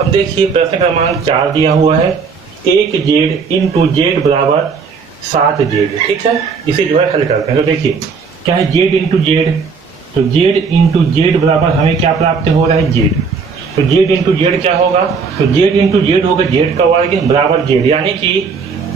अब देखिए प्रश्न क्रमांक 4 दिया हुआ है 1z इंटू जेड बराबर 7z। ठीक है, इसे जो है हल करते हैं। तो देखिए क्या है z इंटू जेड, तो z इंटू जेड बराबर हमें क्या प्राप्त हो रहा है z। तो z इंटू जेड क्या होगा, तो z इंटू जेड होगा z का वर्ग बराबर z, यानी कि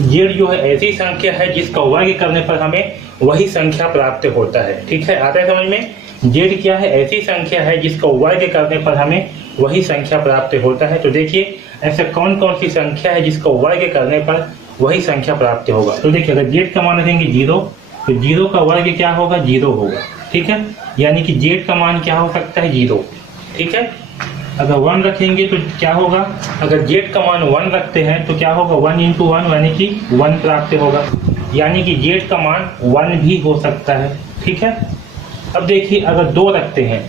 z जो है ऐसी संख्या है जिसका वर्ग करने पर हमें वही संख्या प्राप्त होता है। ठीक है, आता है समझ में। z क्या है, ऐसी संख्या है जिसका वर्ग करने पर हमें वही संख्या प्राप्त होता है। तो देखिए ऐसा कौन कौन सी संख्या है जिसका वर्ग करने पर वही संख्या प्राप्त होगा। तो देखिए अगर z का मान रखेंगे 0, तो 0 का वर्ग क्या होगा, 0 होगा। ठीक है, यानी कि z का मान क्या हो सकता है, 0। ठीक है, अगर 1 रखेंगे तो क्या होगा, अगर z का मान 1 रखते हैं तो क्या होगा, 1 इंटू 1 यानी कि 1 प्राप्त होगा, यानी कि z का मान 1 भी हो सकता है। ठीक है, अब देखिए अगर 2 रखते हैं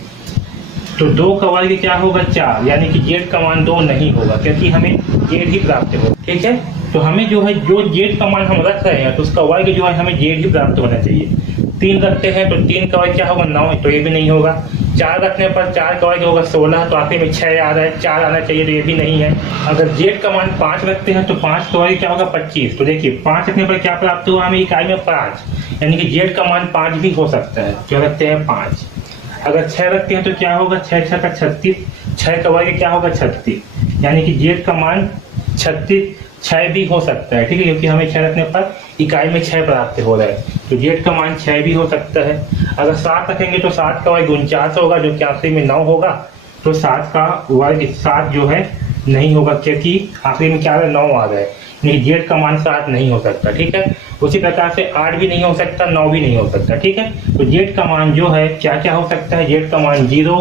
तो 2 का वर्ग क्या होगा, 4, यानी कि z का मान 2 नहीं होगा क्योंकि हमें z ही प्राप्त होगा। ठीक है, तो हमें जो है जो z का मान हम रख रहे हैं तो उसका वर्ग जो है हमें z ही प्राप्त होना चाहिए। 3 रखते हैं तो 3 का वर्ग क्या होगा, 9, तो ये भी नहीं होगा। 4 रखने पर 4 का वर्ग होगा 16, तो आखिर में 6 आ रहा है, 4 आना चाहिए, तो ये भी नहीं है। अगर z का मान 5 रखते हैं तो 5 का वर्ग क्या होगा, 25, तो देखिए 5 रखने पर क्या प्राप्त हुआ हमें इकाई में 5, यानी कि z का मान 5 भी हो सकता है। क्या रखते हैं, 5। अगर 6 रखते हैं तो क्या होगा, 6 6 का 36, 6 का वर्ग क्या होगा, 36, यानी कि z का मान 36 6 भी हो सकता है। ठीक है, क्योंकि हमें 6 रखने पर इकाई में 6 प्राप्त हो रहा है, तो z का मान 6 भी हो सकता है। अगर 7 रखेंगे तो 7 का वर्ग 49 होगा, जो कि आखिरी में 9 होगा, तो 7 का वर्ग 7 जो है नहीं होगा क्योंकि आखिरी में क्या आ रहा है, 9 आ रहा है, यानी z का मान 7 नहीं हो सकता। ठीक है, उसी प्रकार से 8 भी नहीं हो सकता, 9 भी नहीं हो सकता। ठीक है, तो z का मान जो है क्या क्या हो सकता है, z का मान 0,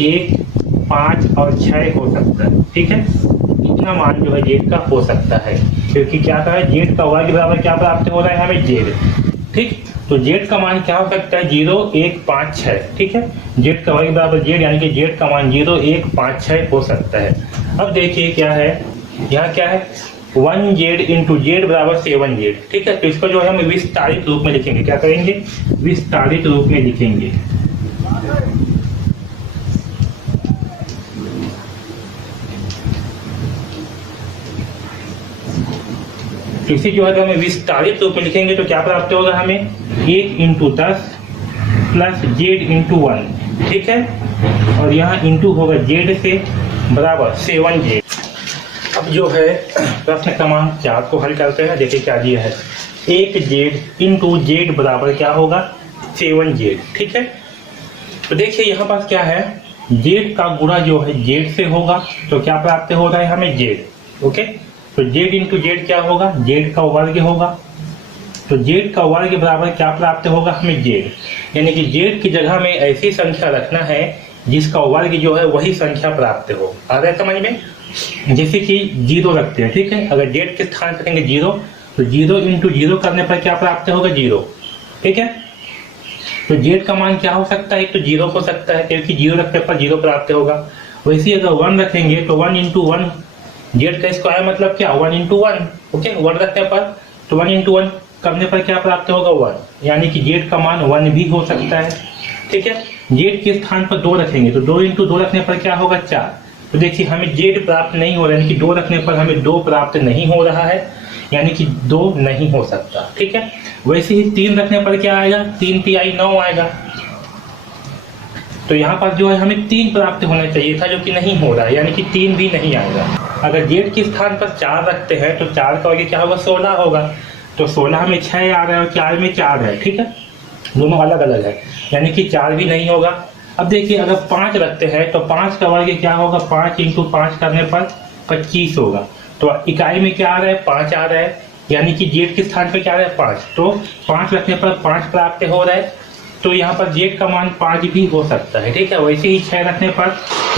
1, 5 और 6 हो सकता है। ठीक है, इतना मान जो है z का हो सकता है, क्योंकि क्या कहा है, z का वर्ग बराबर क्या प्राप्त हो रहा है हमें, z। ठीक, तो z का मान क्या हो सकता है, 0, 1, 5, 6। ठीक है, z का वर्ग बराबर z, यानी कि z का मान 0, 1, 5, 6 हो सकता है। अब देखिए क्या है, यहाँ क्या है, 1z इंटू जेड बराबर 7z। ठीक है, तो इसको जो है हम विस्तारित रूप में लिखेंगे। क्या करेंगे, विस्तारित रूप में लिखेंगे। इसी जो है तो हमें विस्तारित रूप में लिखेंगे तो क्या प्राप्त होगा हमें, 1 इंटू 10 प्लस जेड इंटू 1। ठीक है, और यहाँ इंटू होगा जेड से बराबर 7z। अब जो है प्रश्न क्रमांक 4 को हल करते हैं। देखिए क्या दिया है, 1z इंटू जेड बराबर क्या होगा, 7z। ठीक है, तो देखिए यहाँ पास क्या है, z का गुणा जो है z से होगा, तो क्या प्राप्त हो रहा है हमें, z। ओके, तो z इंटू जेड क्या होगा, z का वर्ग होगा, तो z का वर्ग बराबर क्या प्राप्त होगा हमें, z, यानी कि z की जगह में ऐसी संख्या रखना है जिसका वर्ग जो है वही संख्या प्राप्त हो। आ रहा है समझ में, जैसे कि 0 रखते हैं। ठीक है, अगर z के स्थान पर रखेंगे 0, तो 0 इंटू 0 करने पर क्या प्राप्त होगा, 0। ठीक है, तो z का मान क्या हो सकता है, एक तो 0 हो सकता है क्योंकि 0 रखने पर 0 प्राप्त होगा। वैसे अगर 1 रखेंगे तो 1 इंटू 1, z का स्क्वायर मतलब क्या, 1 इंटू 1। ओके, 1 रखने पर तो 1 इंटू 1 करने पर क्या प्राप्त होगा, 1, यानी कि z का मान 1 भी हो सकता है। ठीक है, z के स्थान पर 2 रखेंगे तो 2 इंटू 2 रखने पर क्या होगा, 4। तो देखिए हमें z प्राप्त नहीं हो रहा है, यानी कि 2 रखने पर हमें 2 प्राप्त नहीं हो रहा है, यानी कि 2 नहीं हो सकता। ठीक है, वैसे ही 3 रखने पर क्या आएगा, 3 तिहाई 9 आएगा, तो यहाँ पर जो है हमें 3 प्राप्त होना चाहिए था, जो कि नहीं हो रहा है, यानी कि 3 भी नहीं आएगा। अगर z के स्थान पर 4 रखते हैं तो 4 का वर्ग क्या होगा, 16 होगा, तो 16 में 6 आ रहा है और 4 में 4 है। ठीक है, दोनों अलग अलग है, यानी कि 4 भी नहीं होगा। अब देखिए अगर 5 रखते हैं तो 5 का वर्ग क्या होगा, 5 इंटू 5 करने पर 25 होगा, तो इकाई में क्या आ रहा है, 5 आ रहा है, यानी कि z के स्थान पर क्या आ रहा है, 5, तो 5 रखने पर 5 प्राप्त हो रहा है, तो यहाँ पर z का मान 5 भी हो सकता है। ठीक है, वैसे ही 6 रखने पर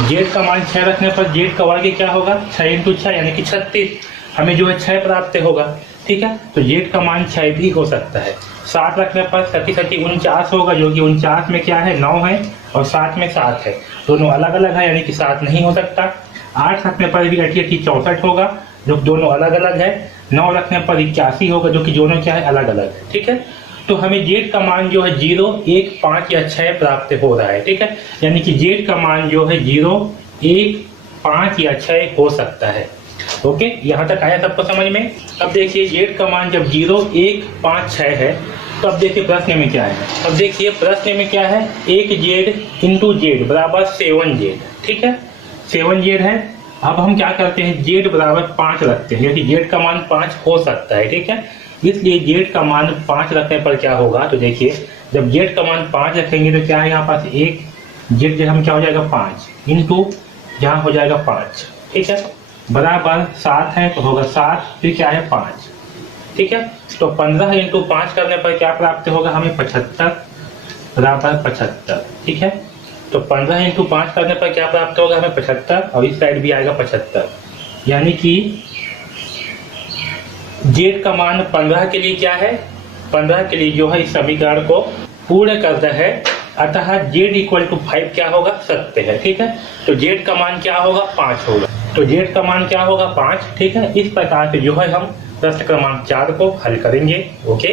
z का मान 6 रखने पर z का वर्ग क्या होगा, 6 इंटू 6 यानी कि 36, हमें जो है 6 प्राप्त होगा। ठीक है, तो z का मान 6 भी हो सकता है। 7 रखने पर 37 49 होगा, जो कि 49 में क्या है, 9 है, और 7 में 7 है, दोनों अलग अलग है, यानी कि 7 नहीं हो सकता। 8 रखने पर भी 88 64 होगा, जो दोनों अलग अलग है। 9 रखने पर 81 होगा, जो कि दोनों क्या है, अलग अलग है। ठीक है, तो हमें z का मान जो है 0, 1, 5 या 6 प्राप्त हो रहा है। ठीक है, यानी कि z का मान जो है 0, 1, 5 या 6 हो सकता है। ओके, यहाँ तक आया सबको समझ में। अब देखिए जेड का मान जब 0, 1, 5, 6 है तो अब देखिए प्रश्न में क्या है। अब देखिए प्रश्न में क्या है, 1z इंटू जेड बराबर 7z। ठीक है, 7z है। अब हम क्या करते हैं, z बराबर 5 रखते हैं क्योंकि z का मान 5 हो सकता है। ठीक है, इसलिए z का मान 5 रखने पर क्या होगा, तो देखिए जब z का मान 5 रखेंगे तो क्या है यहाँ पास एक z हम क्या हो जाएगा 5 इंटू यहाँ हो जाएगा 5। ठीक है, बराबर 7 है तो होगा 7, फिर क्या है 5। ठीक है, तो 15 इंटू 5 करने पर क्या प्राप्त होगा हमें 75 बराबर 75। ठीक है, तो 15 इंटू 5 करने पर क्या प्राप्त होगा हमें 75 और इस साइड भी आएगा 75। यानी कि जेड का मान 15 के लिए क्या है, 15 के लिए जो है इस समीकरण को पूर्ण करता है। अतः जेड इक्वल टू 5 क्या होगा, सत्य है। ठीक है, तो जेड का मान क्या होगा 5 होगा, तो जेड का मान क्या होगा 5। ठीक है, इस प्रकार से जो है हम प्रश्न क्रमांक 4 को हल करेंगे। ओके।